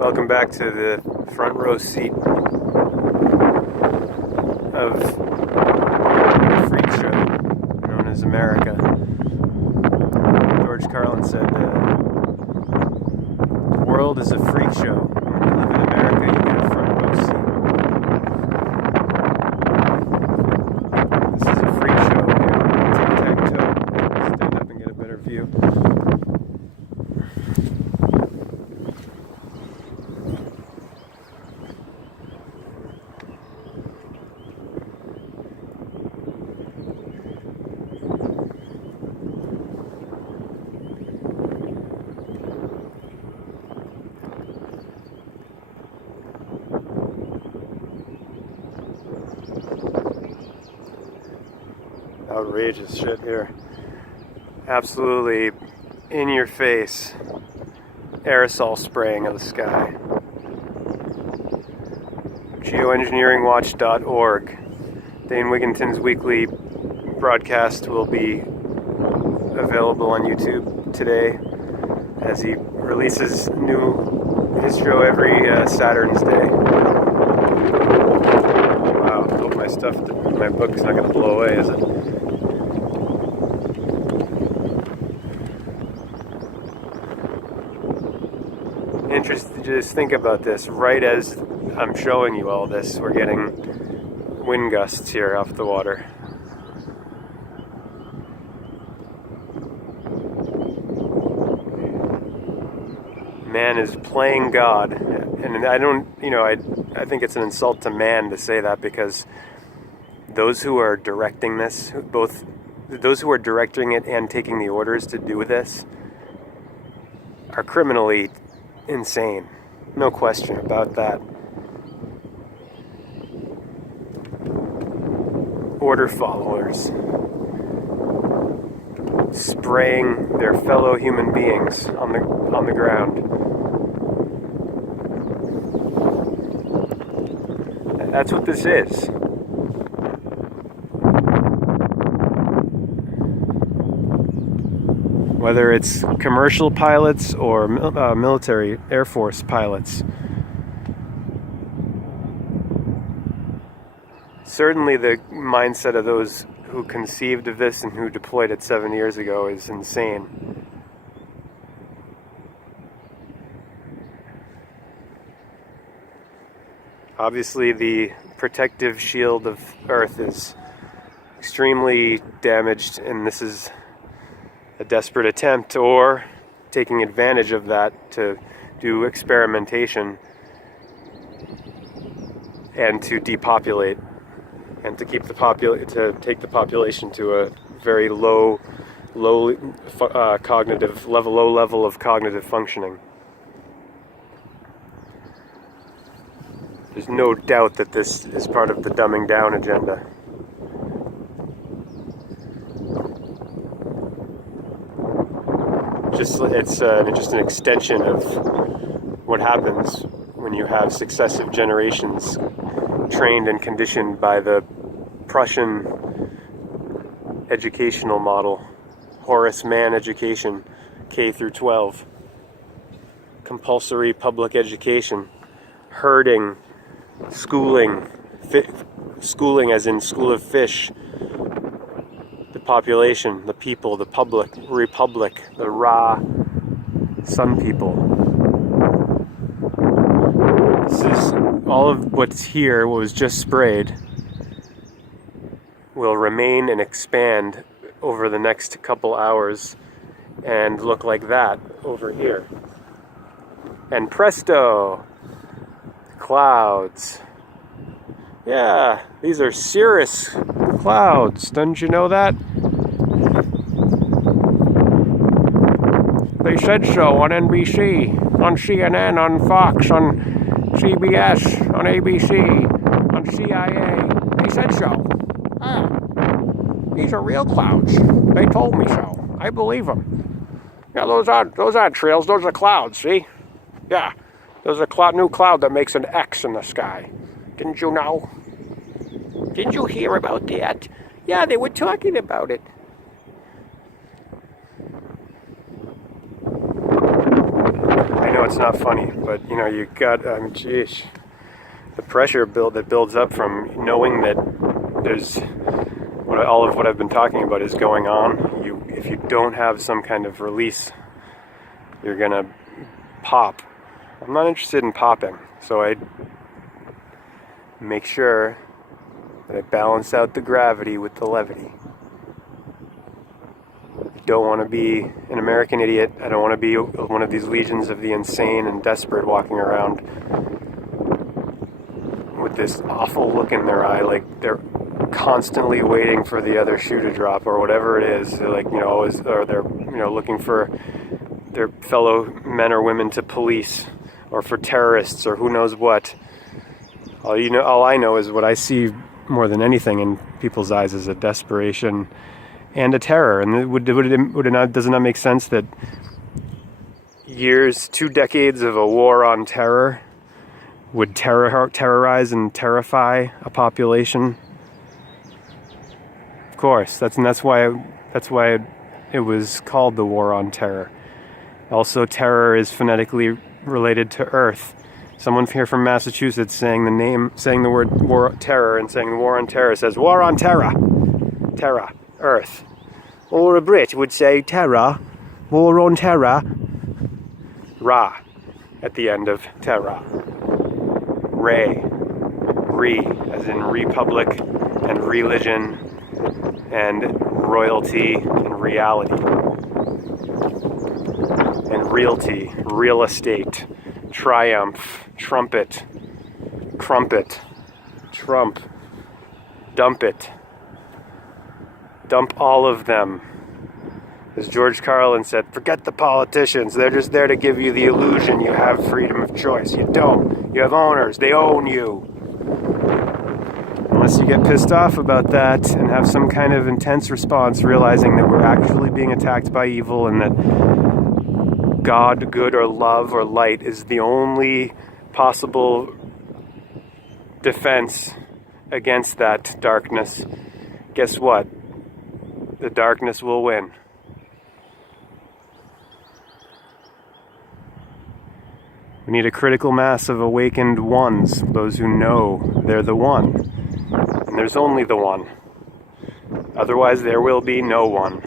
Welcome back to the front row seat of the freak show known as America. George Carlin said, the world is a freak show. When you live in America, you get a front row seat. This is a freak show here. Tic-tac-toe. Stand up and get a better view. Outrageous shit here. Absolutely in your face aerosol spraying of the sky. Geoengineeringwatch.org. Dane Wigginton's weekly broadcast will be available on YouTube today as he releases his show every Saturn's Day. Wow, I hope my book's not going to blow away, is it? Interested to just think about this. Right as I'm showing you all this, we're getting wind gusts here off the water. Man is playing God, and I don't, I think it's an insult to man to say that, because those who are directing this, both those who are directing it and taking the orders to do this, are criminally insane. No question about that. Order followers spraying their fellow human beings on the ground. That's what this is. Whether it's commercial pilots or military Air Force pilots. Certainly the mindset of those who conceived of this and who deployed it 7 years ago is insane. Obviously the protective shield of Earth is extremely damaged, and this is a desperate attempt, or taking advantage of that to do experimentation and to depopulate, and to keep to take the population to a very low level of cognitive functioning. There's no doubt that this is part of the dumbing down agenda. It's just an extension of what happens when you have successive generations trained and conditioned by the Prussian educational model, Horace Mann education, K through 12, compulsory public education, herding, schooling as in school of fish, the population, the people, the public, republic, the Ra, Sun people. This is all of what's here, what was just sprayed, will remain and expand over the next couple hours and look like that over here. And presto, clouds. Yeah, these are cirrus clouds. Didn't you know that? They said so on NBC, on CNN, on Fox, on CBS, on ABC, on CIA. They said so. These are real clouds. They told me so. I believe them. Yeah, those aren't trails. Those are clouds. See? Yeah, there's a new cloud that makes an X in the sky. Didn't you know? Did you hear about that? Yeah, they were talking about it. I know it's not funny, but you got, geez, the pressure that builds up from knowing that there's all of what I've been talking about is going on. If you don't have some kind of release, you're gonna pop. I'm not interested in popping, so I make sure that I balance out the gravity with the levity. I don't want to be an American idiot. I don't want to be one of these legions of the insane and desperate walking around with this awful look in their eye, like they're constantly waiting for the other shoe to drop or whatever it is. They're like, or they're, looking for their fellow men or women to police or for terrorists or who knows what. All I know is what I see more than anything in people's eyes is a desperation and a terror. And does it not make sense that 2 decades of a war on terror would terrorize and terrify a population? Of course, that's why it was called the War on Terror. Also, terror is phonetically related to Earth. Someone here from Massachusetts saying the word war terror and saying war on terror says war on terror, terror, Earth. Or a Brit would say terror, war on terror, ra at the end of terror. Re, as in republic and religion and royalty and reality. And realty, real estate, triumph, trumpet, crumpet, trump, dump it. Dump all of them. As George Carlin said, forget the politicians. They're just there to give you the illusion you have freedom of choice. You don't. You have owners. They own you. Unless you get pissed off about that and have some kind of intense response, realizing that we're actually being attacked by evil and that God, good, or love, or light is the only possible defense against that darkness, guess what? The darkness will win. We need a critical mass of awakened ones, those who know they're the one. And there's only the one. Otherwise, there will be no one.